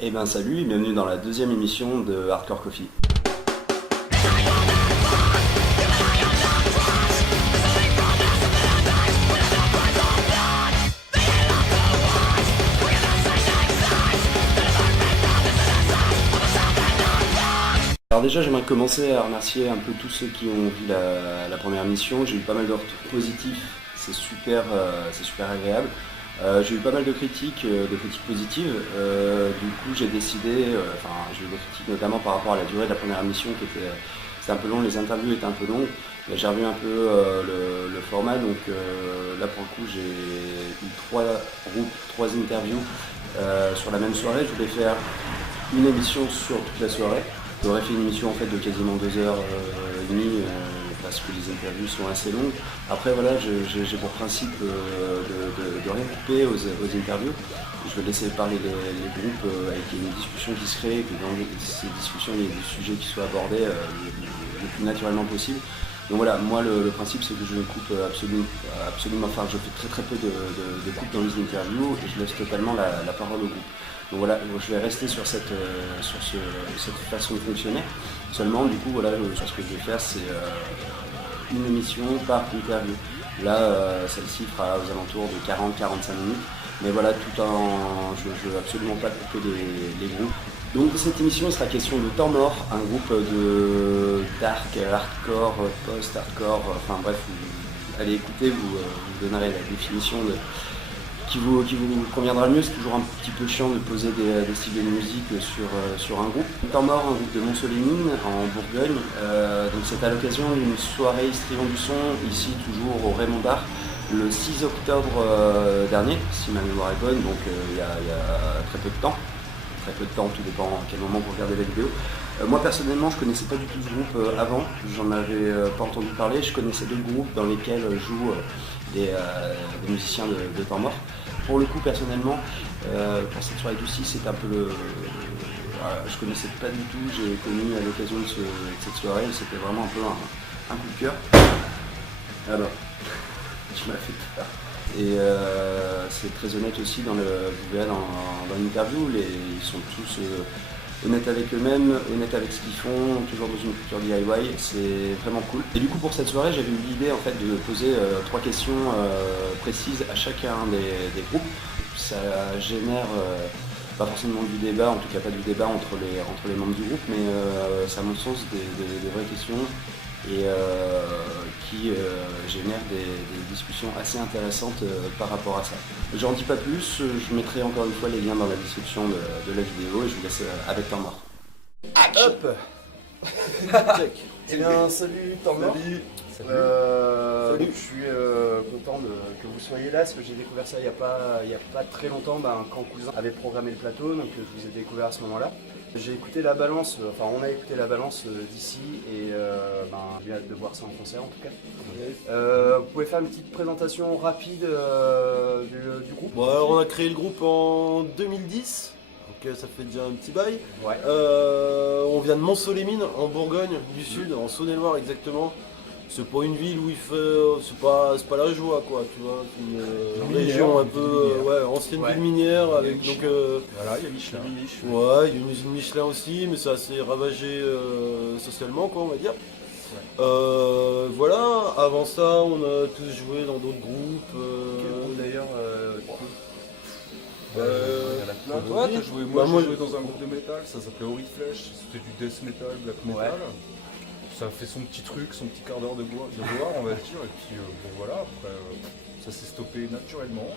Eh ben salut et bienvenue dans la deuxième émission de Hardcore Coffee. Alors déjà j'aimerais commencer à remercier un peu tous ceux qui ont vu la première émission. J'ai eu pas mal de retours positifs, c'est super agréable. J'ai eu pas mal de critiques positives. Du coup, j'ai décidé, j'ai eu des critiques notamment par rapport à la durée de la première émission c'était un peu long, les interviews étaient un peu longues. Mais j'ai revu un peu le format, donc là pour le coup, j'ai eu trois interviews sur la même soirée. Je voulais faire une émission sur toute la soirée. J'aurais fait une émission en fait de quasiment 2h30 parce que les interviews sont assez longues. Après voilà, j'ai pour principe de rien couper aux interviews. Je vais laisser parler les groupes avec une discussion qui se crée et que dans ces discussions il y ait des sujets qui soient abordés le plus naturellement possible. Donc voilà, moi le principe c'est que je ne coupe absolument, enfin je fais très peu de coupes dans les interviews et je laisse totalement la parole au groupe. Donc voilà, je vais rester sur cette façon de fonctionner. Seulement, du coup, voilà, ce que je vais faire, c'est une émission par interview. Là, celle-ci fera aux alentours de 40-45 minutes. Mais voilà, je ne veux absolument pas couper les groupes. Donc dans cette émission, il sera question de Temps Mort, un groupe de dark, hardcore, post-hardcore, enfin bref, allez écouter, vous donnerez la définition qui vous conviendra le mieux. C'est toujours un petit peu chiant de poser des styles de musique sur un groupe. Temps Mort, un groupe de Mont-Solémine en Bourgogne. Donc c'est à l'occasion d'une soirée Histrion du son, ici toujours au Raymond Bar, le 6 octobre dernier, si ma mémoire est bonne, donc il y a très peu de temps. Très peu de temps, tout dépend à quel moment vous regardez la vidéo. Moi personnellement, je connaissais pas du tout ce groupe avant, j'en avais pas entendu parler. Je connaissais deux groupes dans lesquels jouent des musiciens de Temps Mort. Pour le coup, personnellement, pour cette soirée du 6, c'est un peu je connaissais pas du tout, j'ai connu à l'occasion de cette soirée, c'était vraiment un peu un coup de cœur. Alors, tu m'as fait peur. Et c'est très honnête aussi vous verrez dans l'interview, ils sont tous honnêtes avec eux-mêmes, honnêtes avec ce qu'ils font, toujours dans une culture DIY, c'est vraiment cool. Et du coup pour cette soirée j'avais eu l'idée en fait de poser trois questions précises à chacun des groupes. Ça génère pas forcément du débat, en tout cas pas du débat entre les membres du groupe, mais c'est à mon sens des vraies questions et qui génère des discussions assez intéressantes par rapport à ça. J'en dis pas plus, je mettrai encore une fois les liens dans la description de la vidéo et je vous laisse avec Temps Mort. Hop. Check. Eh bien, salut Temps Mort. Salut. Je suis content que vous soyez là, parce que j'ai découvert ça il n'y a pas très longtemps, quand Cousin avait programmé le plateau, donc je vous ai découvert à ce moment-là. J'ai écouté la balance, on a écouté la balance d'ici et j'ai hâte de voir ça en concert en tout cas. Vous pouvez faire une petite présentation rapide du groupe? Bon, alors on a créé le groupe en 2010, donc ça fait déjà un petit bail. Ouais. On vient de Mont-Solémine en Bourgogne du Sud, en Saône-et-Loire exactement. C'est pas une ville où il fait. C'est pas la joie quoi, tu vois. C'est une région un peu. Ancienne ville minière avec donc. Voilà, il y a Michelin. Ouais, il y a une usine Michelin aussi, mais c'est assez ravagé socialement quoi on va dire. Voilà, avant ça on a tous joué dans d'autres groupes. Quel groupe d'ailleurs Toi, t'as joué, moi j'ai joué dans un groupe de métal, ça s'appelait Oriflèche, c'était du death metal, black metal. Ça a fait son petit truc, son petit quart d'heure de gloire, on va dire, et puis bon voilà, après ça s'est stoppé naturellement.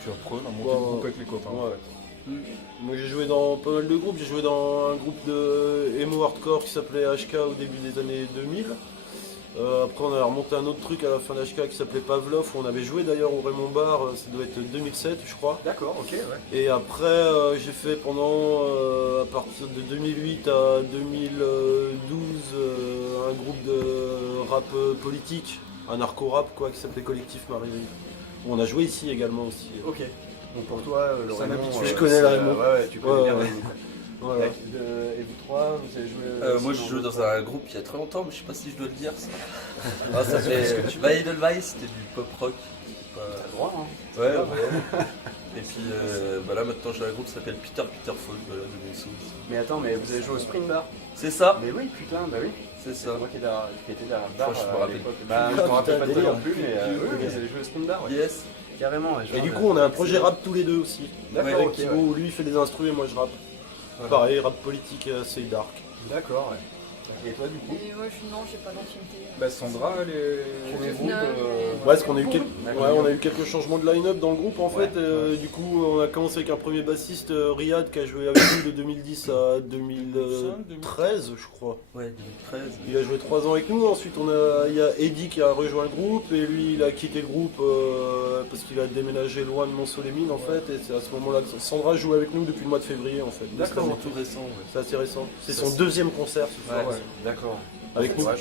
Puis après on a monté le groupe avec les copains en fait. Moi j'ai joué dans pas mal de groupes, j'ai joué dans un groupe de emo hardcore qui s'appelait HK au début des années 2000. Après on a remonté un autre truc à la fin d'HK qui s'appelait Pavlov où on avait joué d'ailleurs au Raymond Bar, ça doit être 2007 je crois. D'accord, ok, ouais. Et après j'ai fait pendant à partir de 2008 à 2012 un groupe de rap politique, un narco-rap quoi qui s'appelait Collectif Marie. On a joué ici également aussi. Ok. Donc pour toi, le C'est un Raymond, habitué. Je connais la Raymond. Ouais, tu connais bien Raymond. Voilà. Et vous trois, vous avez joué Moi je joue dans un groupe il y a très longtemps, mais je sais pas si je dois le dire ça. Ah, ça fait Edelweiss, c'était du pop rock. T'as le droit, hein. Ouais, Et puis là maintenant j'ai un groupe qui s'appelle Peter Fall, voilà, de Monceau. Mais attends, mais vous avez joué au Spring Bar? C'est ça. Mais oui, putain, bah oui. C'est ça. C'est moi qui étais derrière le bar Je me à rappelle l'époque. plus. Bah, je me rappelle pas de toi délire. non plus, mais oui, vous avez joué au Spring Bar, ouais. Yes. Carrément. Ouais, Et du coup, on a un projet rap tous les deux aussi. D'accord, Avec ok, Thibaut, ouais. où lui il fait des instrus et moi je rappe. Ouais. Pareil, rap politique assez dark. D'accord, ouais. Et toi, du coup? Et moi, non, j'ai pas d'ancienneté. Bah Sandra, elle est. Les groupes, Ouais, parce qu'on a eu, on a eu quelques changements de line-up dans le groupe en fait. Ouais. Du coup, on a commencé avec un premier bassiste, Riyad, qui a joué avec nous de 2010 à 2013, je crois. Ouais, 2013. Il a joué 3 ans avec nous. Ensuite, il y a Eddie qui a rejoint le groupe et lui, il a quitté le groupe parce qu'il a déménagé loin de Mont-Solémine en fait. Et c'est à ce moment-là que Sandra joue avec nous depuis le mois de février en fait. D'accord. C'est tout récent. Ouais. C'est assez récent. C'est son deuxième concert ce soir. Ouais, d'accord. Avec nous. Ouais,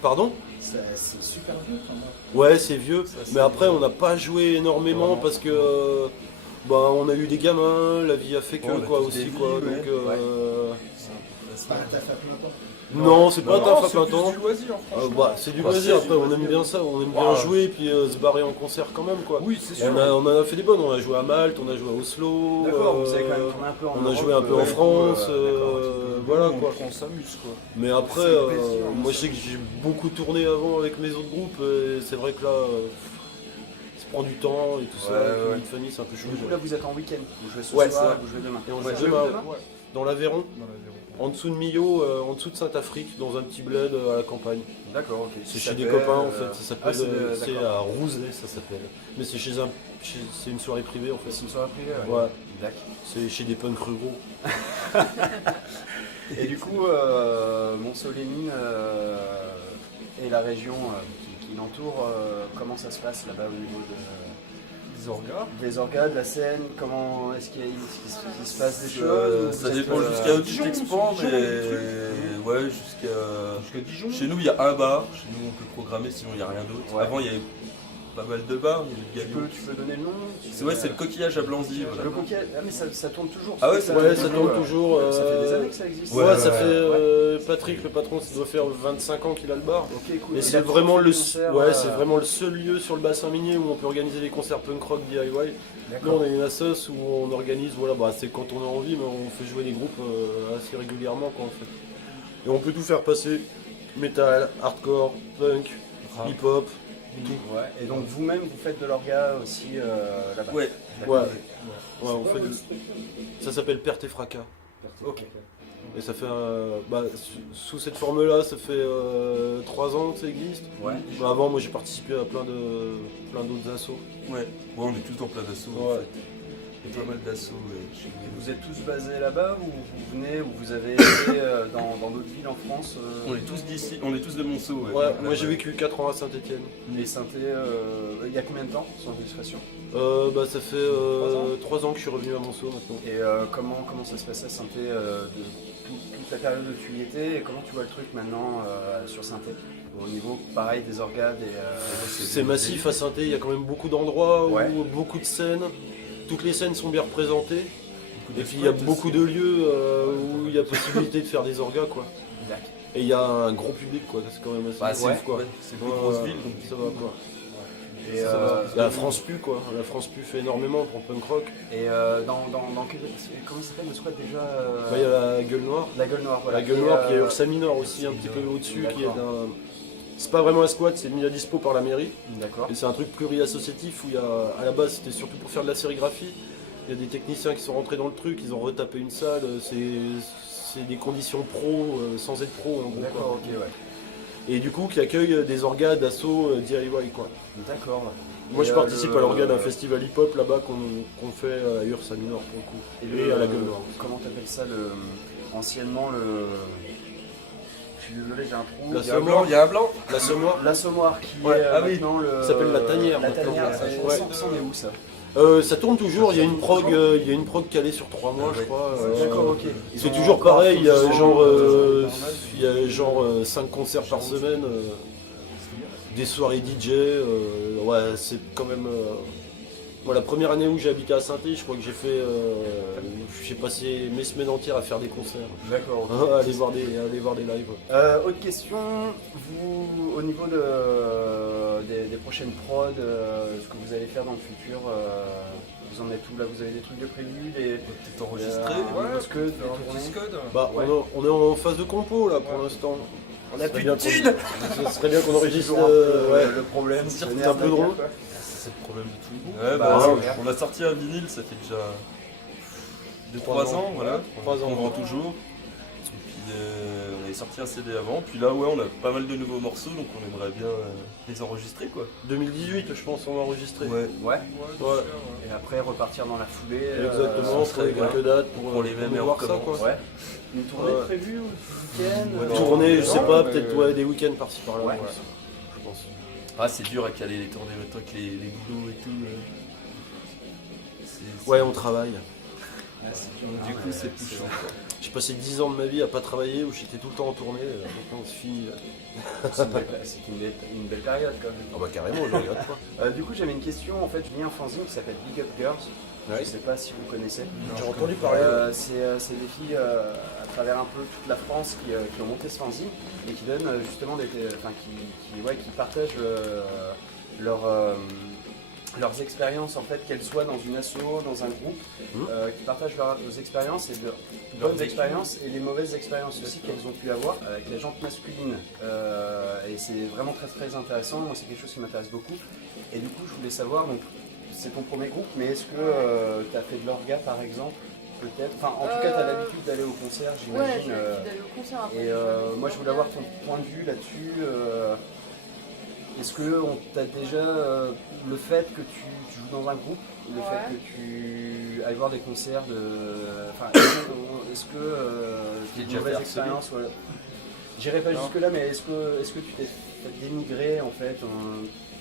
Pardon? C'est super vieux quand même. Ouais, c'est vieux. Ça, c'est Mais après, vieux. on n'a pas joué énormément Vraiment. parce que on a eu des gamins, la vie a fait que Ouais, on a quoi tous aussi des quoi. vies, ouais. Donc, C'est pas un taf à plein temps. non, c'est pas un taf à c'est plein plus temps. du loisir, franchement. C'est du Bah, loisir. c'est Après, du on aime loisir. bien ça, on aime bien Ouais. jouer et puis se barrer en concert quand même quoi. Oui, c'est sûr. On en a fait des bonnes. On a joué à Malte, on a joué à Oslo. D'accord, vous avez quand même tourné un peu en On a Europe, joué un peu en ouais, France. d'accord, Voilà on, quoi. on s'amuse quoi. Mais après, C'est plaisir, moi je sais que j'ai beaucoup tourné avant avec mes autres groupes et c'est vrai que là, ça prend du temps et tout ça. Ouais, avec ouais. une vie de famille, c'est un peu chaud. Du coup, là, vous êtes en week-end. Vous jouez ce Ouais, soir, ça. vous jouez demain. Et on Ouais, joue demain. demain, dans l'Aveyron, Dans la Véro. en dessous de Millau, en dessous de Sainte-Afrique, dans un petit bled à la campagne. D'accord, ok. C'est Ça chez des s'appelle, copains en fait, ça s'appelle, c'est d'accord. à Rouzet ça s'appelle. Mais c'est c'est une soirée privée en fait. C'est une soirée privée, Ouais, D'accord. c'est chez des punks ruraux. Et du coup, Mont-Solémine et la région qui l'entoure, comment ça se passe là-bas au niveau Des orgas. des orgas, de la scène? Comment est-ce qu'il se passe des choses? Ça Vous êtes, dépend jusqu'à où tu Dijon, t'expands, Dijon, mais le truc. ouais, jusqu'à. Jusqu'à Dijon. Chez nous, il y a un bar. Chez nous, on peut programmer, sinon il n'y a rien d'autre. Ouais. Avant, il y avait pas mal de bars. Il y avait le Galion. tu peux donner le nom? C'est le coquillage à Blanzy. Voilà. Le coquillage. Ah, mais ça tourne toujours. Ah ouais, ça Ouais, ça tourne toujours. Ça fait des années que ça existe. Ouais, ça ouais, fait Patrick, le patron, ça doit faire 25 ans qu'il a le bar. Ok, cool. Et Il c'est a vraiment toujours le, fait des concerts, c'est vraiment le seul lieu sur le bassin minier où on peut organiser des concerts punk rock DIY. Là, D'accord. on a une assoce où on organise, c'est quand on a envie, mais on fait jouer des groupes assez régulièrement, quoi, en fait. Et on peut tout faire passer, metal, hardcore, punk, Rap. hip-hop. Ouais. Et donc vous-même, vous faites de l'orga aussi là-bas? Ouais. Ouais, on fait ça s'appelle Perte et Fracas. Ok. Et ça fait, sous cette forme-là, ça fait 3 ans que ça existe. Ouais. Avant, moi j'ai participé à plein d'autres assos. Ouais. On est tous en plein d'assaut. Ouais. En fait. Il y a pas mal d'assauts. Vous êtes tous basés là-bas ou vous venez ou vous avez été dans d'autres villes en France? On est tous d'ici, on est tous de Monceau. Ouais, moi j'ai vécu 4 ans à Saint-Etienne. Les synthés, il y a combien de temps, sans discrétion? Ça fait 3 ans que je suis revenu à Monceau maintenant. Et comment ça se passait à Synthé toute la période où tu y étais, et comment tu vois le truc maintenant sur Synthé? Au niveau, pareil, des orgas, C'est massif à Saint-Étienne, il y a quand même beaucoup d'endroits, Ouais. beaucoup de scènes. Toutes les scènes sont bien représentées. Et puis il y a beaucoup de lieux où il y a possibilité de faire des orgas quoi. Et il y a un gros public quoi, c'est quand même assez Bah, c'est massif, quoi. C'est une plus grosse ville, donc ça va quoi. Et, Ça va. La France Pu quoi, la France Pu fait énormément pour le punk rock. et dans quel... Comment ça s'appelle le squat déjà Il y a la Gueule Noire. La Gueule Noire, voilà. La Gueule Et, Noire, puis il y a Ursa Minor aussi un petit peu au-dessus qui est D'accord. c'est pas vraiment un squat, c'est mis à dispo par la mairie. D'accord. Et c'est un truc pluri-associatif où il y a, à la base c'était surtout pour faire de la sérigraphie. Il y a des techniciens qui sont rentrés dans le truc, ils ont retapé une salle, c'est des conditions pro sans être pro en gros. D'accord, quoi. ok, ouais. Et du coup qui accueille des orgas d'assaut DIY quoi. D'accord. Moi Et, je participe à l'orga d'un le- festival hip-hop là-bas qu'on fait à Ursa Minor pour le coup. Et à la Gueule Noire. Comment t'appelles ça anciennement le... Je suis désolé, j'ai un trou. La il y a un blanc, il y a un blanc. La Sommoire. L'Assommoir qui Ouais, est ah oui, maintenant le... ça s'appelle la Tanière, La maintenant. Tanière, Ouais. c'en est où ça? Ça tourne toujours, il y a une prog calée sur 3 mois je crois. D'accord, ok. C'est toujours pareil, il y a genre 5 concerts par semaine, des soirées DJ, ouais c'est quand même... Moi la première année où j'ai habité à Saint-Étienne, je crois que j'ai passé mes semaines entières à faire des concerts, D'accord. aller voir des lives. Autre question, vous, au niveau des prochaines prods, ce que vous allez faire dans le futur. Vous en êtes où là? Vous avez des trucs de prévus, Peut-être enregistré. On est en phase de compo là pour l'instant. On a plus de thunes. Ce serait bien qu'on enregistre. Le problème, c'est un peu drôle. C'est le problème de tout le monde. Ouais, bah, on a sorti un vinyle, ça fait déjà 2-3 ans, voilà. 3 ans. On vend toujours. Et puis on avait sorti un CD avant. Puis là, ouais, on a pas mal de nouveaux morceaux, donc on aimerait bien les enregistrer, quoi. 2018, je pense, on va enregistrer. Ouais. Ouais. Et après repartir dans la foulée. Exactement, on ferait quelques dates pour les mêmes et on voir ça, recommence. quoi. Ouais. Une tournée prévue ou week-end? Une tournée, je sais pas, peut-être des week-ends par-ci par-là. Ouais. Je pense. Ah, c'est dur à caler les tournées maintenant avec les boulots et tout. Ouais, on travaille. Du coup, c'est plus chaud. J'ai passé 10 ans de ma vie à pas travailler, où j'étais tout le temps en tournée, maintenant c'est fini. C'est une belle période quand même. Ah bah carrément, je regrette pas. Du coup, j'avais une question. En fait, je lis un fanzine qui s'appelle Big Up Girls. Je sais pas si vous connaissez. J'ai entendu parler. C'est des filles à travers un peu toute la France qui ont monté ce fanzine et qui donnent justement qui partagent leurs expériences, en fait, qu'elles soient dans une asso, dans un groupe, qui partagent leurs expériences et de bonnes expériences et les mauvaises expériences aussi qu'elles ont pu avoir avec les jantes masculines. Et c'est vraiment très très intéressant. Moi, c'est quelque chose qui m'intéresse beaucoup. Et du coup, je voulais savoir, donc, c'est ton premier groupe, mais est-ce que tu as fait de l'orga par exemple? Peut-être. Enfin, en tout cas, tu as l'habitude d'aller au concert, Ouais, j'imagine. j'ai l'habitude d'aller au concert. Après, Et moi, je voulais avoir ton point de vue là-dessus. Est-ce que on t'a déjà le fait que tu joues dans un groupe, le fait que tu ailles voir des concerts enfin, est-ce que tu as une mauvaise expérience? J'irai pas jusque là, mais est-ce que tu t'es fait dénigrer en fait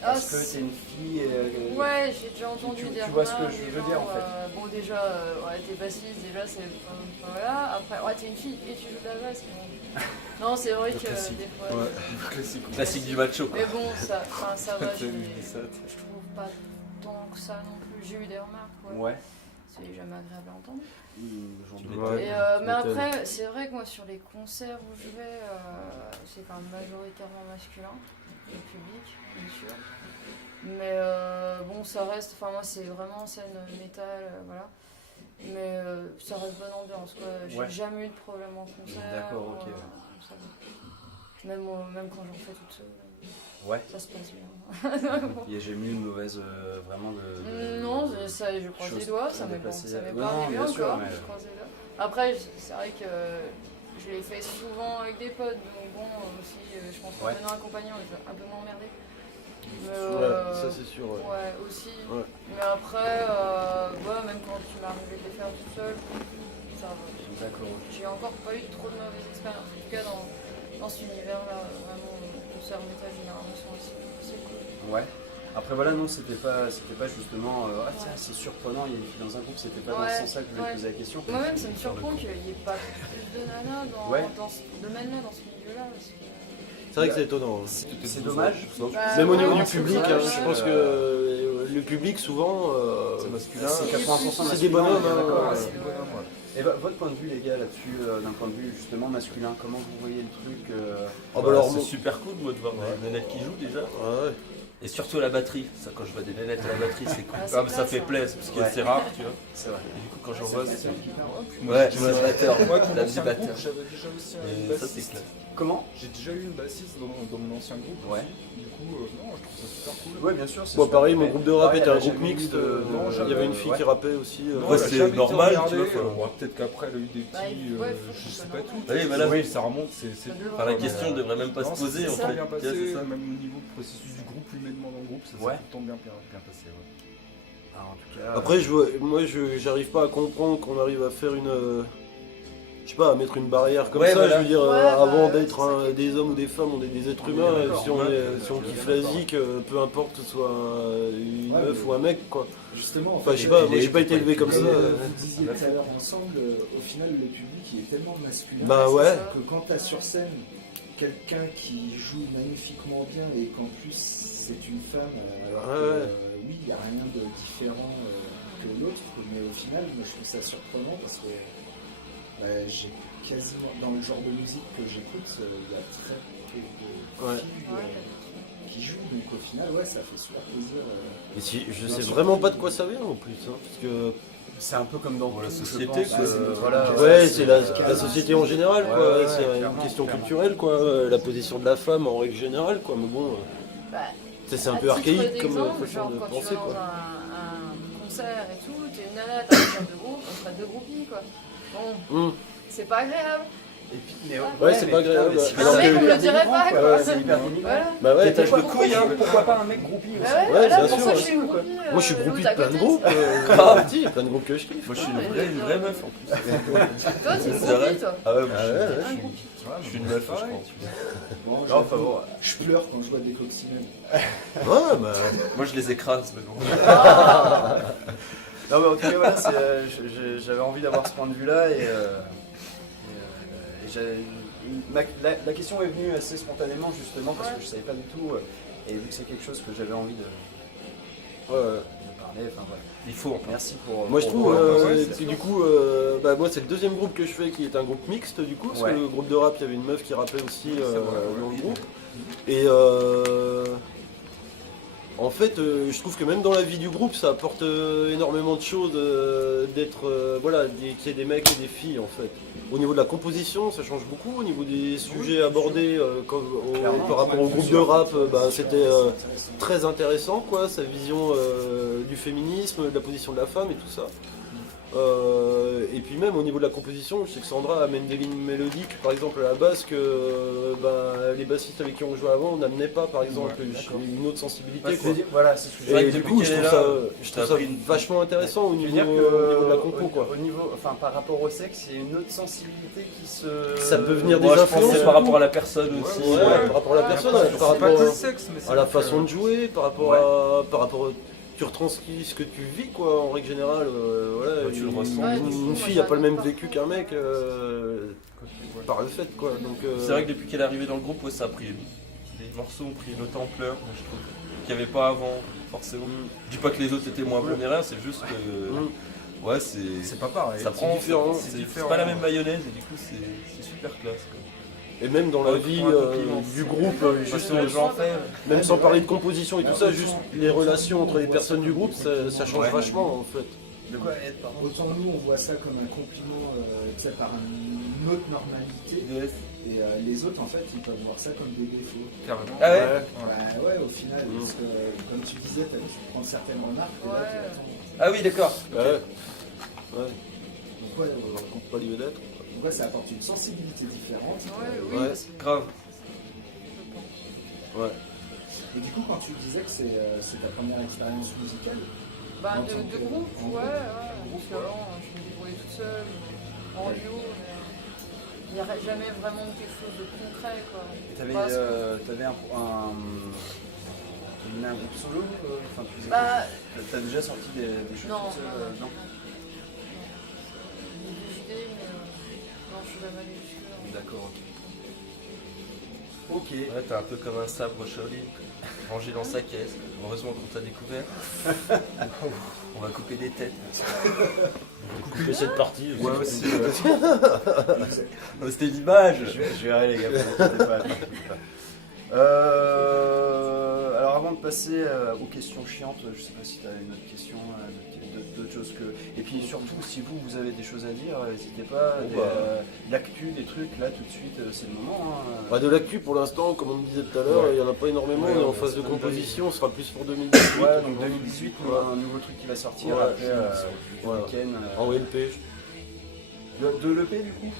parce que t'es une fille ouais, j'ai déjà entendu des tu vois ce que je veux dire en fait. Bon, déjà, t'es bassiste, déjà, c'est. Voilà. Après, t'es une fille et tu joues de la basse. Bon. Non, c'est vrai que des fois. Classique du macho. Mais bon, ça va, je trouve pas tant que ça non plus. J'ai eu des remarques, Ouais. C'est jamais agréable à entendre. Ouais. Mais après, c'est vrai que moi, sur les concerts où je vais, c'est quand même majoritairement masculin, le public, bien sûr. Mais bon, ça reste, enfin moi c'est vraiment scène métal, voilà. Mais ça reste bonne ambiance, quoi. J'ai jamais eu de problème en concert. D'accord, ok. Ça va. Même quand j'en fais toute seule, ça se passe bien. J'ai jamais eu une mauvaise vraiment non, je croise les doigts, ça m'est pas arrivé encore. Je croise les doigts. Après, c'est vrai que je l'ai fait souvent avec des potes, donc bon, aussi, je pense qu'en venant accompagné, on est un peu moins emmerdé. Ça c'est sûr. Ouais, aussi. Ouais. Mais après, même quand tu m'es arrivé de les faire toute seule, ça va. D'accord. J'ai encore pas eu trop de mauvaises expériences. En tout cas, dans cet univers-là, vraiment, concert métal, généralement, sont assez cool. Ouais. Après voilà, non, c'était pas justement tiens, c'est surprenant, il y a une fille dans un groupe, c'était pas dans ce sens-là que je voulais poser la question. Moi-même, ça me surprend qu'il n'y ait pas plus de nanas dans ce domaine-là, dans ce milieu-là. Parce que... C'est vrai que c'est étonnant. C'est dommage. Même au niveau du public, je pense que le public souvent c'est masculin, c'est 80% c'est des bonhommes. Et votre point de vue les gars là-dessus, d'un point de vue justement masculin, comment vous voyez le truc c'est super cool moi de voir des nénettes qui jouent déjà. Et surtout à la batterie, ça quand je vois des nénettes à la batterie c'est cool. Ça fait plaisir parce que c'est rare, tu vois. C'est vrai. Et du coup quand j'en vois c'est le batteur. Moi qui j'avais déjà aussi un ça c'est clair. Comment? J'ai déjà eu une bassiste dans mon ancien groupe. Ouais. Du coup, non, je trouve ça super cool. Ouais, bien sûr. Bon, pareil, mon groupe de rap était un groupe mixte. Il y avait une fille qui rappait aussi. C'est normal, tu vois. Peut-être qu'après, elle a eu des petits. Je sais pas tout. Oui, ça remonte. La question ne devrait même pas se poser en fait. Bien passé, même au niveau du processus du groupe, humainement dans le groupe, ça s'est tout le temps bien passé. En tout cas, après, moi, j'arrive pas à comprendre qu'on arrive à faire une. Je sais pas, à mettre une barrière comme ça, je veux dire, avant d'être des hommes ou des femmes, on est des êtres humains, si on kiffe la zik, peu importe que ce soit une meuf ou un mec, quoi. Justement, enfin, je sais pas, moi j'ai pas été élevé comme ça. Vous disiez tout à l'heure ensemble, au final, le public il est tellement masculin que quand tu as sur scène quelqu'un qui joue magnifiquement bien et qu'en plus c'est une femme, alors oui, il n'y a rien de différent que l'autre, mais au final, moi je trouve ça surprenant parce que j'ai quasiment, dans le genre de musique que j'écoute, il y a très peu de filles qui jouent, donc au final, ouais, ça fait super plaisir. Et si, je sais vraiment pas de quoi ça vient en plus, hein, parce que... C'est un peu comme dans la tout, société, je pense, voilà, ouais, c'est la société en général, quoi. Ouais, c'est une question culturelle, quoi. La position de la femme en règle générale, quoi. Mais bon, c'est un peu archaïque comme façon de penser, quand tu vas quoi. dans un concert et tout, t'es une nana, t'as un de groupe, on ferait deux groupies, quoi. Bon, c'est pas agréable. Et puis, ouais, c'est pas agréable. Un mec, on le dirait pas, quoi. C'est hyper délicat. Voilà. Bah ouais, Pourquoi pas un mec groupie aussi? Ouais, bien pour sûr. ça, je suis une groupie. Moi, je suis groupie de plein de groupes. Il y a plein de groupes que je kiffe. Moi je suis une vraie meuf en plus. Toi, t'es une groupie, toi. Ah ouais, moi Un je suis une meuf, je pense. Bon, Non, enfin bon. je pleure quand je vois des coccinelles. Ouais, bah. Moi je les écrase, mais bon. Non, mais en tout cas, voilà, j'avais envie d'avoir ce point de vue-là et la question est venue assez spontanément, justement, parce que je savais pas du tout. Et vu que c'est quelque chose que j'avais envie de parler, enfin voilà. Il faut. Merci pour. Moi je trouve pour- que du coup, moi c'est le deuxième groupe que je fais qui est un groupe mixte du coup, parce que le groupe de rap il y avait une meuf qui rappait aussi dans le groupe. Et en fait, je trouve que même dans la vie du groupe, ça apporte énormément de choses d'être, qu'il y ait des mecs et des filles en fait. Au niveau de la composition, ça change beaucoup. Au niveau des sujets abordés par rapport au groupe de rap, c'était très intéressant, quoi, sa vision du féminisme, de la position de la femme et tout ça. Et puis même au niveau de la composition, je sais que Sandra amène des lignes mélodiques, par exemple à la basse, que les bassistes avec qui on jouait avant, on n'amenait pas, par exemple, une autre sensibilité. Quoi. Voilà, c'est ce que Et du coup, je trouve ça vachement intéressant au niveau de la compo. Quoi. Au niveau, enfin, par rapport au sexe, il y a une autre sensibilité qui se. Ça peut venir des Moi, je influences. pense que c'est par rapport à la personne aussi. Par rapport à la personne, par rapport à la façon de jouer, par rapport tu retranscris ce que tu vis, quoi, en règle générale. Tu le ressens. Une fille n'a pas le même vécu qu'un mec par le fait, quoi. Donc, c'est vrai que depuis qu'elle est arrivée dans le groupe, ça a pris. Les morceaux ont pris une autre ampleur, je trouve, qu'il n'y avait pas avant, forcément. Je dis pas que les autres étaient moins bons ni rien, c'est juste que. Ouais, C'est pas pareil. Ça prend. différent. C'est pas la même mayonnaise et du coup, c'est super classe, quoi. et même dans la vie du groupe, juste, même sans parler de composition et tout ça, juste les relations entre les personnes du groupe, ça change vachement en fait. De quoi être, pardon. Autant nous, on voit ça comme un compliment par une autre normalité. Et les autres, en fait, ils peuvent voir ça comme des défauts. Carrément. Ah ouais. Bah ouais, au final, parce que comme tu disais, tu prends certaines remarques. Et là, tu attends. Ah oui, d'accord. Ouais. Donc ouais, On peut pas lieu d'être. ouais, ça apporte une sensibilité différente. Oui, Ouais. Grave. Ouais. Et du coup, quand tu disais que c'est ta première expérience musicale, de groupe, Parce qu'avant, je me débrouillais toute seule, en duo, mais il n'y a jamais vraiment quelque chose de concret, quoi. T'avais un groupe solo, enfin tu faisais t'as déjà sorti des choses Non, toutes seules, non. Des idées, mais non, je suis jamais allée jusque-là. D'accord, ok. Ouais, t'es un peu comme un sabre Shaolin, rangé dans sa caisse. Heureusement qu'on t'a découvert. On va couper des têtes. Couper cette partie. Ouais, aussi. C'était l'image. Je verrai les gars, vous inquiétez pas. Alors avant de passer aux questions chiantes, je sais pas si tu as une autre question, d'autres choses que. Et puis surtout, si vous avez des choses à dire, n'hésitez pas. L'actu, des trucs, là tout de suite, c'est le moment. Hein. De l'actu pour l'instant, comme on me disait tout à l'heure, il n'y en a pas énormément, on est en phase de composition, ce sera plus pour 2018. Ouais, donc 2018, on a un nouveau truc qui va sortir après le week-end. En LP. De l'EP du coup.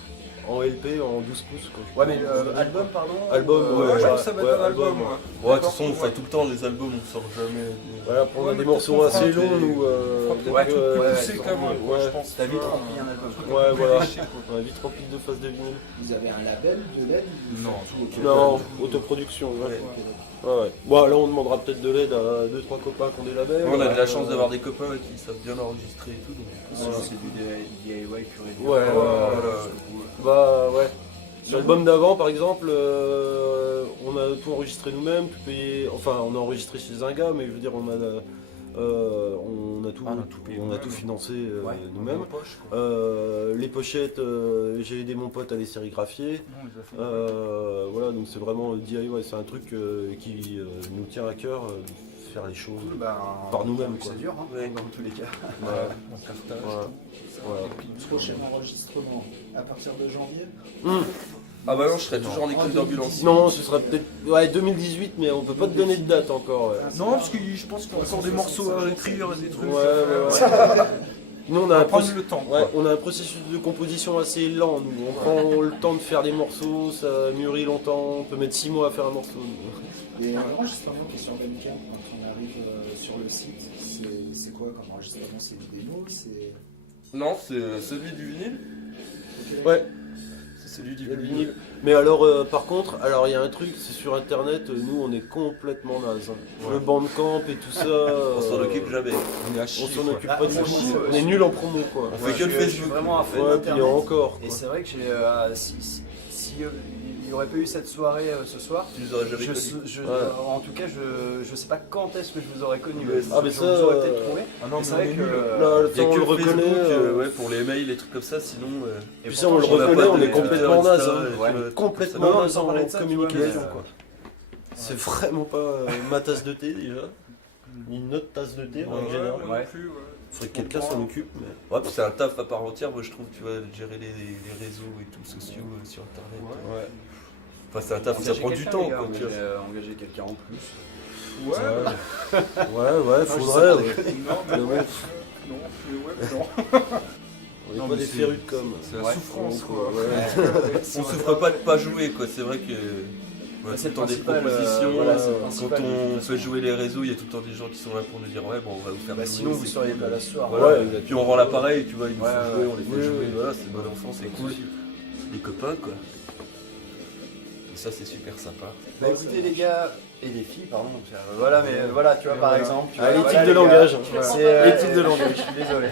En LP, en 12 pouces. Ouais, mais album, pardon. Album, je pense que ça va être un album. Ouais, de toute façon, on fait tout le temps les albums, on sort jamais. Voilà, on a des morceaux assez longs, nous. Pousser quand même, je pense. T'as vite rempli un album. Ouais, voilà. On a vite rempli de phases de vinyle. vous avez un label de l'aide? Non, autoproduction. Ouais. Bon, là, on demandera peut-être de l'aide à 2-3 copains qui ont des labels. On a de la chance d'avoir des copains qui savent bien enregistrer et tout. Donc, C'est du DIY pur et dur. Ouais, bah ouais. L'album d'avant, par exemple, on a tout enregistré nous-mêmes, tout payé. Enfin, on a enregistré chez un gars, mais je veux dire, on a On a tout financé nous-mêmes. Les pochettes, j'ai aidé mon pote à les sérigraphier. Voilà, donc c'est vraiment DIY, c'est un truc qui nous tient à cœur, faire les choses par nous-mêmes. C'est dur, hein, dans tous les cas. On partage. Prochain enregistrement à partir de janvier. Ah bah non, je serai toujours en école d'ambulance. Non, ce sera peut-être 2018, mais on peut pas te donner de date encore. Non, parce que je pense qu'il y a encore des morceaux à écrire, des trucs. Nous, on a un prendre le temps. On a un processus de composition assez lent. Nous. On prend le temps de faire des morceaux, ça mûrit longtemps. On peut mettre 6 mois à faire un morceau. Et l'enregistrement qui est sur Bandcamp, quand on arrive sur le site, c'est quoi comme enregistrement? C'est une démo? Non, c'est celui du vinyle. Ouais. C'est celui du vinyle. Mais alors, par contre, il y a un truc, c'est sur internet, nous on est complètement naze. Le Bandcamp et tout ça. On s'en occupe jamais. On s'en occupe pas du tout. On est nul en promo quoi. On fait que le Facebook. Vraiment un fait puis encore. Et c'est vrai que il n'y aurait pas eu cette soirée ce soir, tu nous aurais jamais connus. En tout cas, je sais pas quand est-ce que je vous aurais connu. Mais je vous aurais peut-être trouvé. C'est vrai que il n'y a que le reconnaît pour les mails, les trucs comme ça, sinon. Et puis ça, on le reconnaît, on est complètement naze. Complètement naze en communication. C'est vraiment pas ma tasse de thé déjà. Ni notre tasse de thé en général. Il faudrait que quelqu'un s'en occupe. Ouais, puis c'est un taf à part entière, moi je trouve, tu vois, de gérer les réseaux et tout, sociaux sur internet. Enfin, c'est un taf, ça prend du temps quoi. Tu vas engager quelqu'un en plus. Faudrait. Non. On n'est pas des férus de com. C'est la souffrance quoi. On souffre pas de pas jouer quoi, c'est vrai que. C'est le temps des propositions, quand on fait jouer les réseaux, il y a tout le temps des gens qui sont là pour nous dire ouais bon on va vous faire jouer. Sinon vous seriez pas là ce soir. Puis on rend l'appareil, tu vois, ils nous font jouer, on les fait jouer, voilà, c'est bon enfant, c'est cool. Les copains quoi. Et ça c'est super sympa. Bah écoutez les gars, et les filles pardon, tu vois par exemple. L'éthique de langage. C'est l'éthique de langage, je suis désolé.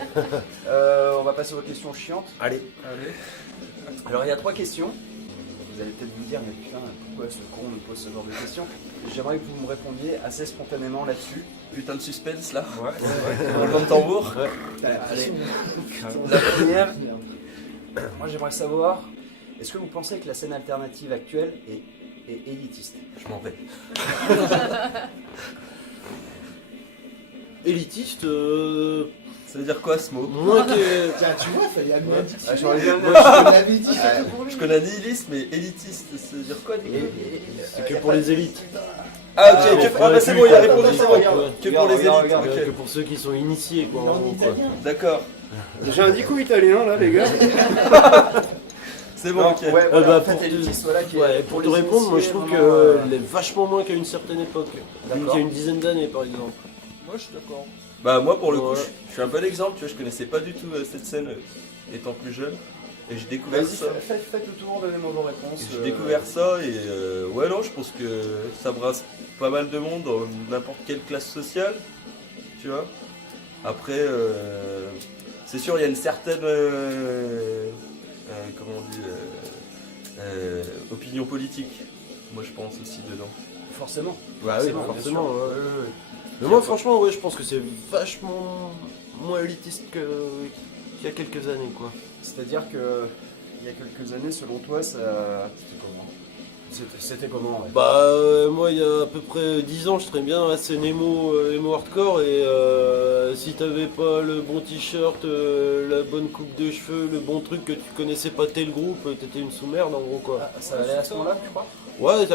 On va passer aux questions chiantes. Allez. Alors il y a 3 questions. Vous allez peut-être vous dire, mais putain, pourquoi ce con me pose ce genre de questions? J'aimerais que vous me répondiez assez spontanément là-dessus. Putain de suspense là. Roulement de tambour. Allez. La première, moi j'aimerais savoir, est-ce que vous pensez que la scène alternative actuelle est élitiste? Je m'en vais. Élitiste Ça veut dire quoi ce mot? Moins que. Tiens, tu vois, fallait amener un dictionnaire. J'aurais bien Je l'avais dit, c'était pour lui. Je connais nihiliste, mais élitiste, ça veut dire quoi? C'est que pour les élites. Ah ok, c'est bon, il a répondu, c'est bon. Que pour les élites. Que pour ceux qui sont initiés quoi. D'accord. J'ai un dico italien là les gars. C'est bon, ok. Pour te répondre, moi je trouve qu'elle est vachement moins qu'à une certaine époque. Qu'il y a une dizaine d'années par exemple. Moi je suis d'accord. Bah moi pour le coup, je suis un bon exemple, tu vois, je connaissais pas du tout cette scène étant plus jeune. Et j'ai découvert ça. Faites le tour, donnez-moi vos réponses. J'ai découvert ça et ouais non, je pense que ça brasse pas mal de monde dans n'importe quelle classe sociale, tu vois. Après, c'est sûr, il y a une certaine comment on dit opinion politique. Moi je pense aussi dedans. Forcément. Bah oui, forcément. Mais moi franchement je pense que c'est vachement moins élitiste qu'il y a quelques années quoi. C'est-à-dire que il y a quelques années selon toi ça. C'était comment ouais. Bah moi il y a à peu près 10 ans je serais bien dans la scène emo hardcore et si t'avais pas le bon t-shirt, la bonne coupe de cheveux, le bon truc que tu connaissais pas tel groupe, t'étais une sous-merde en gros quoi. Ça allait à ce moment-là tu crois? Ouais,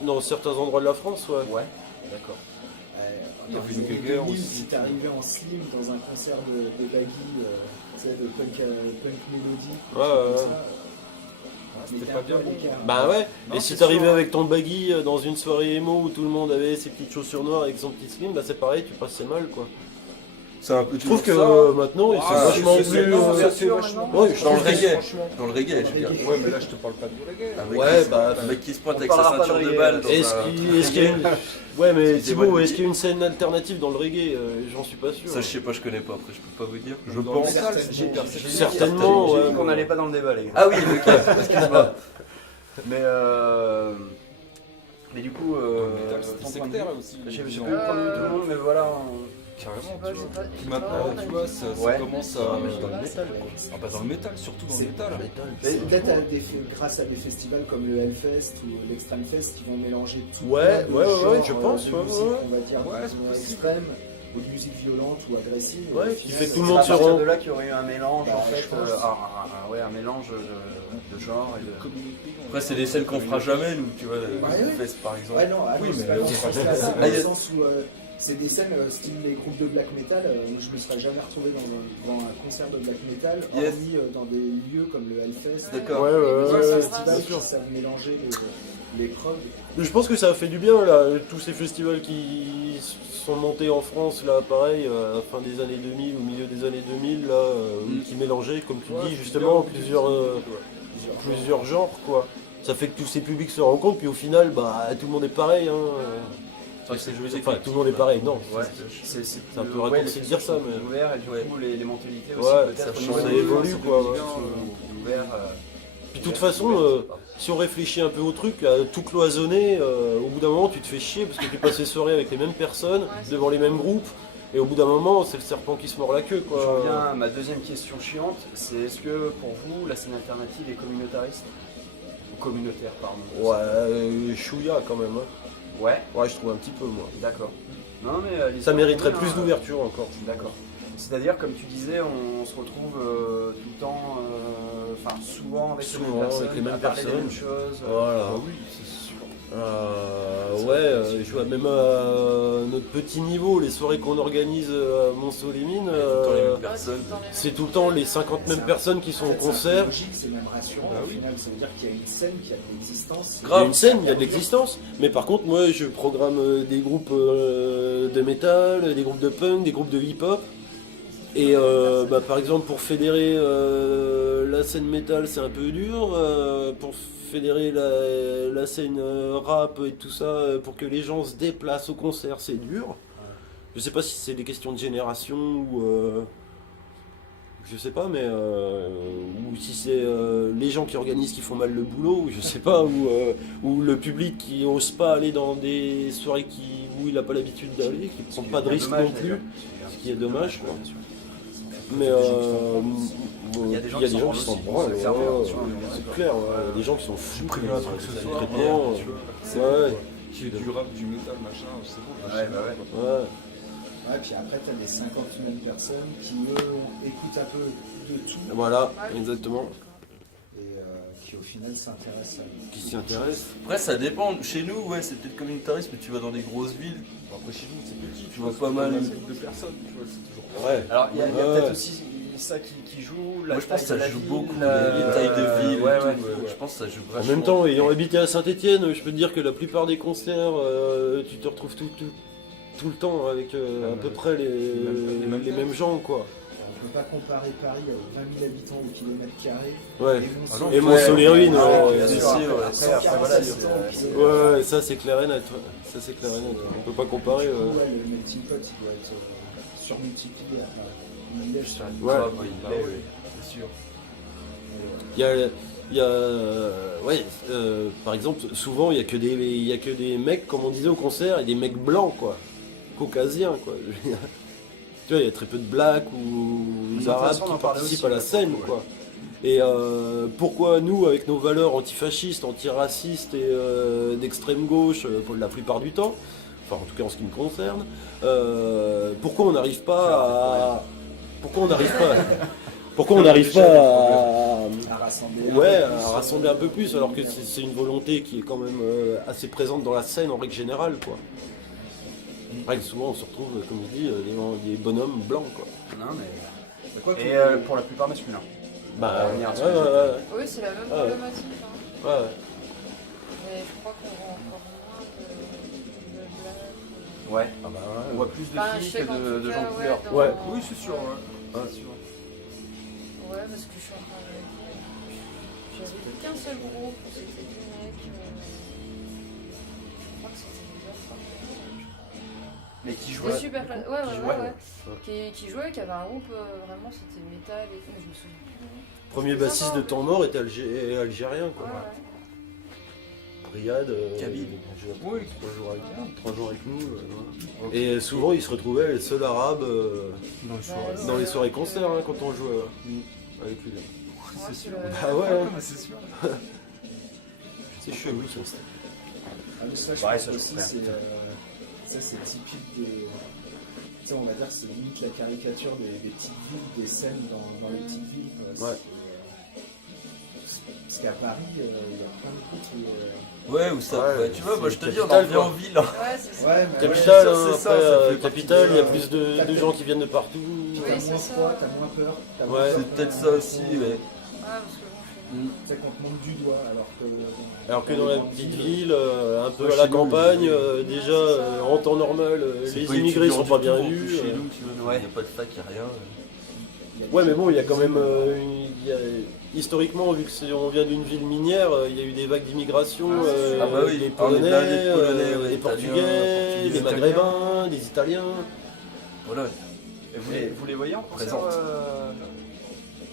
dans certains endroits de la France ouais. Ouais, d'accord. Il y avait une guerre aussi. Si t'es arrivé en slim dans un concert de Baggy, de punk mélodie, ouais. C'était pas bien bon. Bah ouais, Non, et si t'arrivais avec ton baggy dans une soirée emo où tout le monde avait ses petites chaussures noires avec son petit slim, bah c'est pareil, tu passais mal quoi. C'est un peu Je trouve que maintenant, c'est vachement plus. Dans le reggae, je veux dire. Ouais, mais là je te parle pas de reggae. Ouais, bah. Un mec qui se pointe avec sa ceinture de balle. Est-ce qu'il y a une. Ouais, mais Thibaut, est-ce qu'il y a une scène alternative dans le reggae? J'en suis pas sûr. Ça, je sais pas, je connais pas, après je peux pas vous dire. Je pense. Certainement. J'ai dit qu'on n'allait pas dans le débat, les gars. Ah oui, ok, excuse-moi. Mais Mais du coup, c'était sectaire aussi. J'ai plus le point de vue de tout le monde, mais voilà. Carrément, Je sais tu vois. pas, Puis maintenant, tu vois, ça commence à. Dans le métal. Ah bah dans le métal, surtout dans le métal. Peut-être grâce à des festivals comme le Hellfest ou l'Extreme Fest qui vont mélanger tout Ouais, plein de ouais, genres je pense, de ouais, musique, ouais. on va dire, Ouais, c'est possible. extrême, ou de musique violente ou agressive. Ouais, Au qui final, fait que tout le C'est monde à se partir rend. de là qu'il y aurait eu un mélange Bah, en fait, je pense. un mélange de genres et de. Après, c'est des scènes qu'on fera jamais, nous, tu vois, Ouais. le Fest par exemple. Ouais, non, Oui, c'est mais pas dans ce sens-là, c'est Ah, dans il y le a- sens où c'est des scènes, style les groupes de black metal, je me serais jamais retrouvé dans un concert de black metal, Yes. hormis dans des lieux comme le Hellfest. D'accord. Ouais, ouais, Des ouais, festivals c'est sûr. qui savent mélanger les preuves. Je pense que ça a fait du bien là, tous ces festivals qui sont montés en France là, pareil, à la fin des années 2000, au milieu des années 2000 là, qui mélangeaient, comme tu dis, justement plusieurs genres quoi. Ça fait que tous ces publics se rencontrent, puis au final, bah tout le monde est pareil. Hein. Enfin, tout le monde est pareil, non. Ouais, C'est un peu raccourci de dire ça, mais. Ouvert et du coup les mentalités aussi Ouais, peut-être. ça évolue quoi. Ouais. Ouvert. Puis de toute façon, si on réfléchit un peu au truc, à tout cloisonner, au bout d'un moment tu te fais chier parce que tu passes les soirées avec les mêmes personnes, devant les mêmes groupes, et au bout d'un moment c'est le serpent qui se mord la queue J'en quoi. viens à ma deuxième question chiante, c'est est-ce que pour vous la scène alternative est communautariste? Ou communautaire, pardon. Ouais, chouïa quand même. Hein. Ouais, Ouais, je trouve un petit peu moi. d'accord. Non mais Ça l'histoire mériterait est bien, plus d'ouverture encore. D'accord. C'est-à-dire, comme tu disais, on se retrouve tout le temps, enfin souvent avec les mêmes personnes, à parler des mêmes choses. Voilà. Ah oui, c'est sûr. Je vois même à notre petit niveau, les soirées qu'on organise à Monceau-les-Mines, c'est tout le temps les 50 mêmes personnes qui sont au concert. C'est logique, c'est même rassurant Bah au oui. final, ça veut dire qu'il y a une scène, qu'il y a de l'existence. Il y a une scène, il y a de l'existence. Mais par contre, moi, je programme des groupes de métal, des groupes de punk, des groupes de hip-hop. Et par exemple, pour fédérer la scène métal, c'est un peu dur. Pour fédérer la scène rap et tout ça, pour que les gens se déplacent au concert, c'est dur. Je sais pas si c'est des questions de génération ou... je sais pas, mais ou si c'est les gens qui organisent qui font mal le boulot, je sais pas, ou le public qui ose pas aller dans des soirées où il a pas l'habitude d'aller, qui prend pas de risque non plus, ce qui est dommage. Quoi. Mais il y a des gens qui s'en branlent, c'est clair, il y a des gens qui sont fous. Prévu un truc ce soir, concrètement, tu vois. C'est ouais. Qui est du rap, du métal, machin, c'est bon. Ouais, bah ouais. Ouais. Ouais, puis après, tu as les 50 000 personnes qui, eux, écoutent un peu de tout Voilà, exactement. et qui, au final, s'intéressent à Qui s'y intéressent. Après, ça dépend. Chez nous, ouais, c'est peut-être communautariste, mais tu vas dans des grosses villes. Bon, après, chez nous, c'est petit, tu vois pas mal. De personnes, tu vois, c'est toujours. Ouais. Alors il y a Ouais. peut-être aussi ça qui joue. Moi, je pense que ça joue beaucoup, les les tailles de ville. Ouais, et tout, ouais. Je pense que ça joue En vachement. même temps, ayant habité à Saint-Étienne, je peux te dire que la plupart des concerts, tu te retrouves tout le temps avec à peu près les mêmes gens, quoi. On peut pas comparer Paris avec 20 000 habitants au kilomètre carré. Ouais. Et Et Monceau-les-Ruines, bien c'est sûr. sûr. Après, voilà, Ouais, ça c'est clair et net. Ouais. Ça c'est clair et net. On peut pas comparer. le melting pot, il doit être surmultiplié à un élève sur une Ouais. Grave, oui, bah oui, c'est sûr. Il y a ouais, par exemple, souvent il y a que des mecs, comme on disait au concert, et des mecs blancs, quoi, caucasiens, quoi. Tu vois, il y a très peu de blacks ou De toute arabes façon, on qui en parlait participent aussi, à la ouais, scène, pour le coup, quoi. Et pourquoi nous, avec nos valeurs antifascistes, antiracistes et d'extrême gauche, pour la plupart du temps, enfin en tout cas en ce qui me concerne, pourquoi on n'arrive pas à... Pourquoi on n'arrive pas à rassembler. à rassembler un peu plus, alors que c'est une volonté qui est quand même assez présente dans la scène en règle générale, quoi. En règle, souvent on se retrouve, comme je dis, des bonhommes blancs, quoi. Non, mais... Quoi que- Et pour la plupart masculins. Bah, revenir à ce ouais, que ouais, Oui, c'est la même Ah ouais. problématique. Hein. ouais. Mais je crois qu'on voit encore moins de blagues. Ouais. Ah bah, On voit plus de Enfin, je filles sais que qu'en de tout gens cas, de couleur. dans- Ouais. Oui, c'est sûr, ouais. Ouais. C'est sûr. Ouais, parce que je suis en train de... J'avais qu'un seul groupe, c'était deux mecs. Je crois que c'était des enfants. Mais qui C'était jouait. super classe. Ouais, Qui ouais, jouait, ouais. Qui jouait, qui avait un groupe, vraiment, c'était métal et tout, mais je me souviens plus. Premier bassiste de Temps Mort était algérien, quoi. Ouais, ouais. Riyad. Kabyle. Oui, 3 jours avec nous. Voilà. Et souvent, il se retrouvait les seuls arabes dans les soirées concerts quand on jouait avec lui. C'est sûr. Ah ouais, c'est sûr. c'est chelou ça. Le slash Ouais, ça, je aussi, comprends. c'est typique de. Tu sais, on va dire c'est limite la caricature des petites villes, des scènes dans les petites villes. Ouais. Parce qu'à Paris, il y a plein de trucs qui. Ouais, ou ça. Ouais, tu vois, moi je te dis, on en capitale, revient quoi. en ville. Ouais, c'est ça. Ouais, mais Capitale, ouais, hein, c'est ça, après, ça fait capitale, il y a partie plus de- de gens qui viennent de partout. t'as c'est moins ça. froid, t'as moins peur. T'as Ouais, moins peur C'est peut-être quand ça on- aussi, mais. Parce que bon, Tu sais, qu'on te montre du doigt, Alors que dans la petite ville, un peu Ouais, à la chez nous, campagne, déjà en temps normal, C'est les pas immigrés étudiant sont du pas tout, bien en plus, vus. Chez nous, tu vois, il n'y a pas de fac, il n'y a rien. Ouais, mais bon, il y a quand même. Historiquement, vu qu'on vient d'une ville minière, il y a eu des vagues d'immigration. Ah bah oui, les on est Polonais, blindés de Polonais, ouais, les Italiens, Portugais, les Portugais, Maghrébins, les Italiens. Voilà. Et vous les voyez en concert Présente.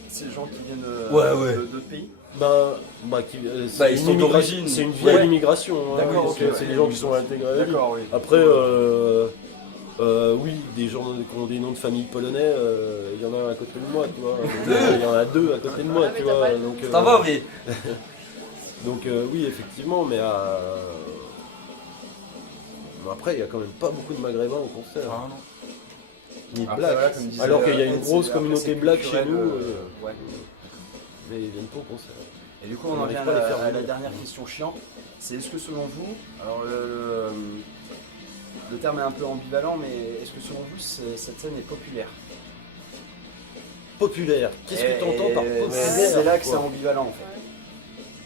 ces gens qui viennent Ouais. d'autres pays C'est ils sont une d'origine. C'est une vieille Ouais. immigration. Hein, D'accord, oui, ok, c'est ouais. des gens qui sont intégrés à la ville. D'accord, oui. Après, oui, des gens qui ont des noms de famille polonais, il y en a un à côté de moi, tu vois. Il y en a 2 à côté de moi, Ah, tu mais t'as vois. pas le Donc, Ça va, mais. donc oui, effectivement, mais après, il y a quand même pas beaucoup de Maghrébins au concert. Ah non. Ni de Après, black. voilà, comme disait, Alors qu'il y a une Ed, grosse c'est- communauté après, c'est black chez culturel, nous, ouais. mais ils viennent pas au concert. Et du coup, On on en n'arrive vient pas à les faire à la venir. dernière question chiante. C'est est-ce que selon vous, alors le terme est un peu ambivalent, mais est-ce que selon vous, cette scène est populaire? Populaire. Qu'est-ce que tu entends par populaire? C'est là que c'est quoi ambivalent en fait.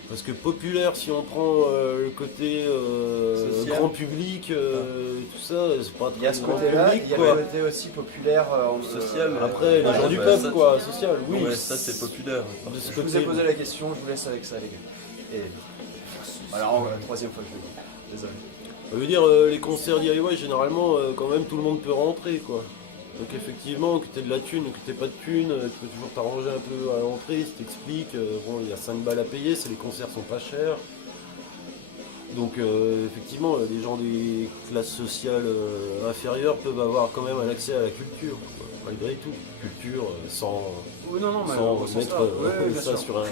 Parce que populaire, si on prend le côté Social. grand public, tout ça, c'est pas Il y a très ce grand côté-là, public, il y a quoi. le côté aussi populaire Social, Après, les Ouais, gens du bah, peuple, ça, quoi, social, oui. Ouais, ça c'est populaire. De ce Je vous ai côté, posé la question, je vous laisse avec ça les gars. Et... Alors, la troisième fois que je le dis. Désolé. ça veut dire, les concerts DIY, généralement, quand même, tout le monde peut rentrer, quoi. Donc effectivement, que tu aies de la thune ou que tu n'aies pas de thune, tu peux toujours t'arranger un peu à l'entrée, si t'expliques. Bon, il y a 5 balles à payer, les concerts sont pas chers. Donc effectivement, les gens des classes sociales inférieures peuvent avoir quand même un accès à la culture, quoi, malgré tout. Culture sans, Oui, non, mais sans au sens mettre large. Ouais, bien ça sûr. sur un...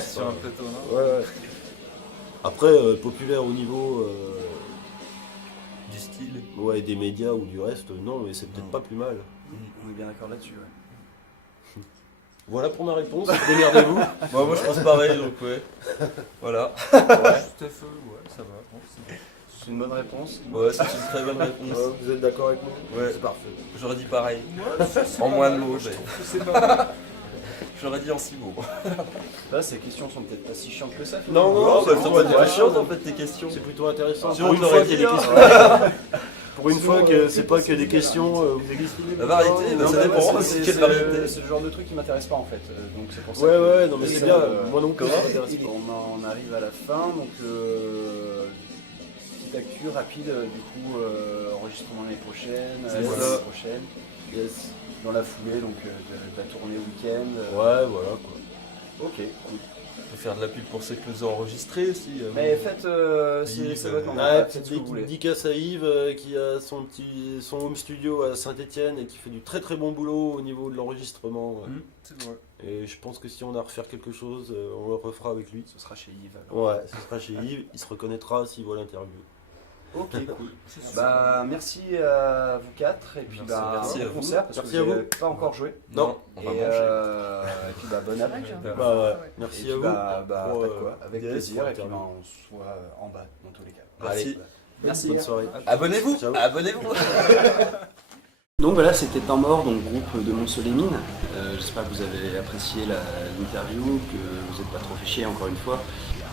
Sur un plateau, non Ouais. Après, populaire au niveau Du style. ouais, des médias ou du reste, non, mais c'est peut-être Non. pas plus mal. On est bien d'accord là-dessus, ouais. Voilà pour ma réponse, démerdez-vous. Moi je pense pareil, donc ouais. Voilà. Tout à fait, ouais, ça va. Bon, c'est bon. C'est une bonne réponse. Ouais, c'est une très bonne réponse. Vous êtes d'accord avec moi? Ouais, C'est parfait. j'aurais dit pareil. C'est En pas moins de mal, mots, moi, je mais- trouve que c'est pas mal. J'aurais dit en 6 mots. Là, ces questions sont peut-être pas si chiantes que ça. Non, finalement. non, bah, c'est ça pas va intéressant. être chiant en fait tes questions. C'est plutôt intéressant. Sinon, Pour une on fois aurait qu'il y a dit, des hein. questions. Pour une fois que c'est pas que des questions, vous existez. La variété, bah, Non, ça mais dépend. moi, C'est quelle variété. c'est le genre de truc qui m'intéresse pas en fait. Donc c'est pour ça Ouais, que- ouais, non, mais que c'est ça, bien. Moi non plus, comment ça m'intéresse pas. on arrive à la fin, donc petite actu rapide, du coup, enregistrement l'année prochaine, C'est l'année ça. prochaine, Yes. dans la foulée donc de la tournée week-end. Ouais, voilà quoi. Ok, cool. On peut faire de la pub pour ceux qui nous ont enregistrés aussi. Mais faites, Yves, c'est votre moment, Ouais, faites petite ce que vous voulez. dédicace à Yves qui a son home studio à Saint-Etienne et qui fait du très très bon boulot au niveau de l'enregistrement. C'est vrai. Et je pense que si on a à refaire quelque chose, on le refera avec lui. Ce sera chez Yves. alors. Ouais, ce sera chez Yves, il se reconnaîtra s'il voit l'interview. Ok, cool. C'est ça. Bah, merci à vous quatre et puis Merci. bah, Merci bon à vous. concert parce Merci que à vous vous. n'avez pas encore joué. Non, on Et, va manger. et puis bah bonne app. C'est vrai que j'ai un peu- Bah ouais, Ouais. merci Et puis à vous. bah, pour, pas de quoi, avec yes, plaisir pour et puis l'interview. bah, on se voit en bas dans tous les cas. Merci. Allez, merci. Bonne soirée. Abonnez-vous. Ciao. Abonnez-vous. Donc voilà, c'était Temps Mort, donc groupe de Mont-Soleil-Mines. J'espère que vous avez apprécié l'interview, que vous n'êtes pas trop fait chier encore une fois.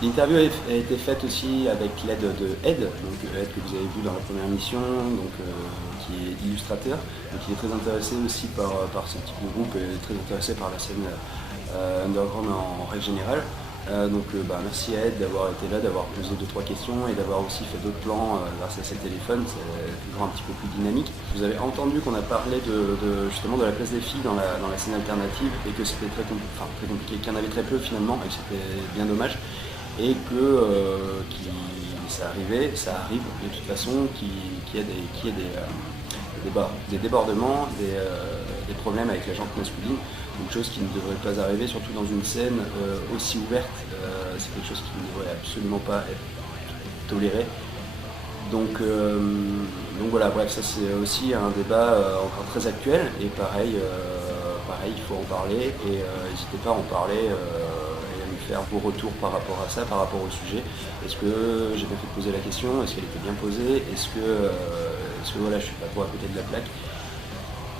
L'interview a été faite aussi avec l'aide de Ed, donc Ed que vous avez vu dans la première émission, donc, qui est illustrateur, donc il est très intéressé aussi par ce type de groupe et très intéressé par la scène underground en règle générale. Merci à Ed d'avoir été là, d'avoir posé 2-3 questions et d'avoir aussi fait d'autres plans grâce à ses téléphones, c'est toujours un petit peu plus dynamique. Vous avez entendu qu'on a parlé justement de la place des filles dans la scène alternative et que c'était très compliqué, qu'il y en avait très peu finalement et que c'était bien dommage. et que ça arrive de toute façon, qu'il y ait des débordements, des problèmes avec la jante masculine, une chose qui ne devrait pas arriver, surtout dans une scène aussi ouverte. C'est quelque chose qui ne devrait absolument pas être toléré. Donc voilà, bref, ça c'est aussi un débat encore très actuel, et pareil, il faut en parler, et n'hésitez pas à en parler et à nous faire vos retours par rapport à ça, par rapport au sujet. Est-ce que j'ai bien fait de poser la question? Est-ce qu'elle était bien posée? Est-ce que voilà, je suis pas trop à côté de la plaque?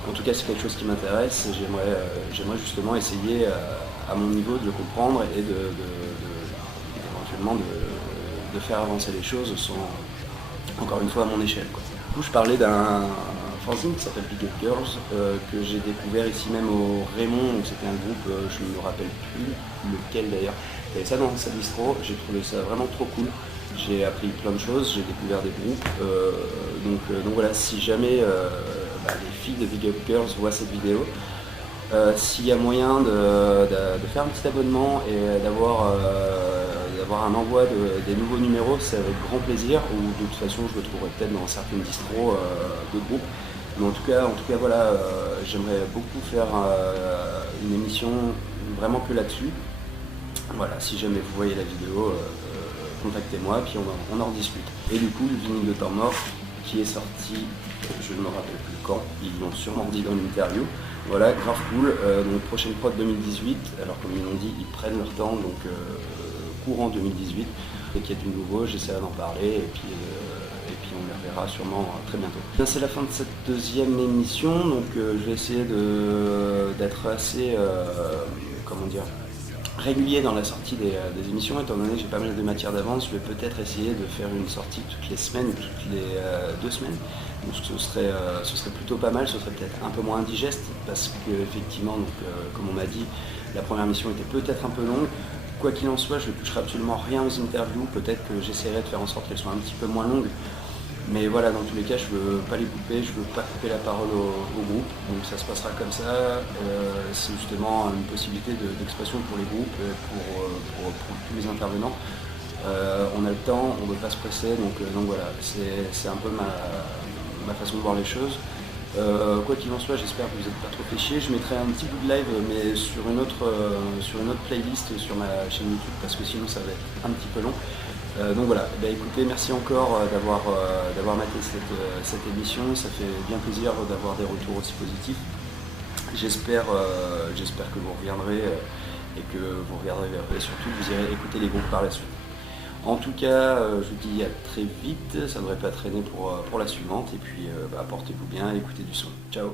En tout cas, c'est quelque chose qui m'intéresse, et j'aimerais justement essayer à mon niveau de le comprendre et éventuellement de faire avancer les choses encore une fois à mon échelle, quoi. Du coup, je parlais d'un fanzine qui s'appelle Big Up Girls, que j'ai découvert ici même au Raymond. Donc c'était un groupe, je ne me rappelle plus lequel d'ailleurs. Il y avait ça dans sa distro, j'ai trouvé ça vraiment trop cool. J'ai appris plein de choses, j'ai découvert des groupes. Donc voilà, si jamais les filles de Big Up Girls voient cette vidéo, s'il y a moyen de faire un petit abonnement et d'avoir un envoi des nouveaux numéros, c'est avec grand plaisir, ou de toute façon je le trouverai peut-être dans certaines distros de groupes. Mais en tout cas voilà, j'aimerais beaucoup faire une émission vraiment que là-dessus. Voilà, si jamais vous voyez la vidéo, contactez-moi, puis on en discute. Et du coup, le vinyle de Temps Mort qui est sorti, je ne me rappelle plus quand, ils l'ont sûrement dit dans l'interview. Voilà, grave cool, donc prochaine prod 2018, alors comme ils l'ont dit, ils prennent leur temps, donc courant 2018, et qu'il y a du nouveau, j'essaierai d'en parler, et puis on les reverra sûrement très bientôt. C'est la fin de cette deuxième émission, donc je vais essayer d'être assez, régulier dans la sortie des émissions, étant donné que j'ai pas mal de matière d'avance. Je vais peut-être essayer de faire une sortie toutes les semaines ou toutes les 2 semaines. Donc ce serait plutôt pas mal, ce serait peut-être un peu moins indigeste, parce que effectivement, comme on m'a dit, la première mission était peut-être un peu longue. Quoi qu'il en soit, je ne toucherai absolument rien aux interviews, peut-être que j'essaierai de faire en sorte qu'elles soient un petit peu moins longues. Mais voilà, dans tous les cas, je ne veux pas les couper, je ne veux pas couper la parole au groupe, donc ça se passera comme ça. C'est justement une possibilité d'expression pour les groupes, pour tous les intervenants. On a le temps, on ne veut pas se presser, donc voilà, c'est un peu ma façon de voir les choses. Quoi qu'il en soit, j'espère que vous n'êtes pas trop fait chier. Je mettrai un petit bout de live, mais sur une autre playlist sur ma chaîne YouTube, parce que sinon ça va être un petit peu long. Donc voilà, écoutez, merci encore d'avoir maté cette émission, ça fait bien plaisir d'avoir des retours aussi positifs. J'espère que vous reviendrez et que vous regarderez et surtout vous irez écouter les groupes par la suite. En tout cas, je vous dis à très vite, ça ne devrait pas traîner pour la suivante, et puis portez-vous bien, écoutez du son. Ciao.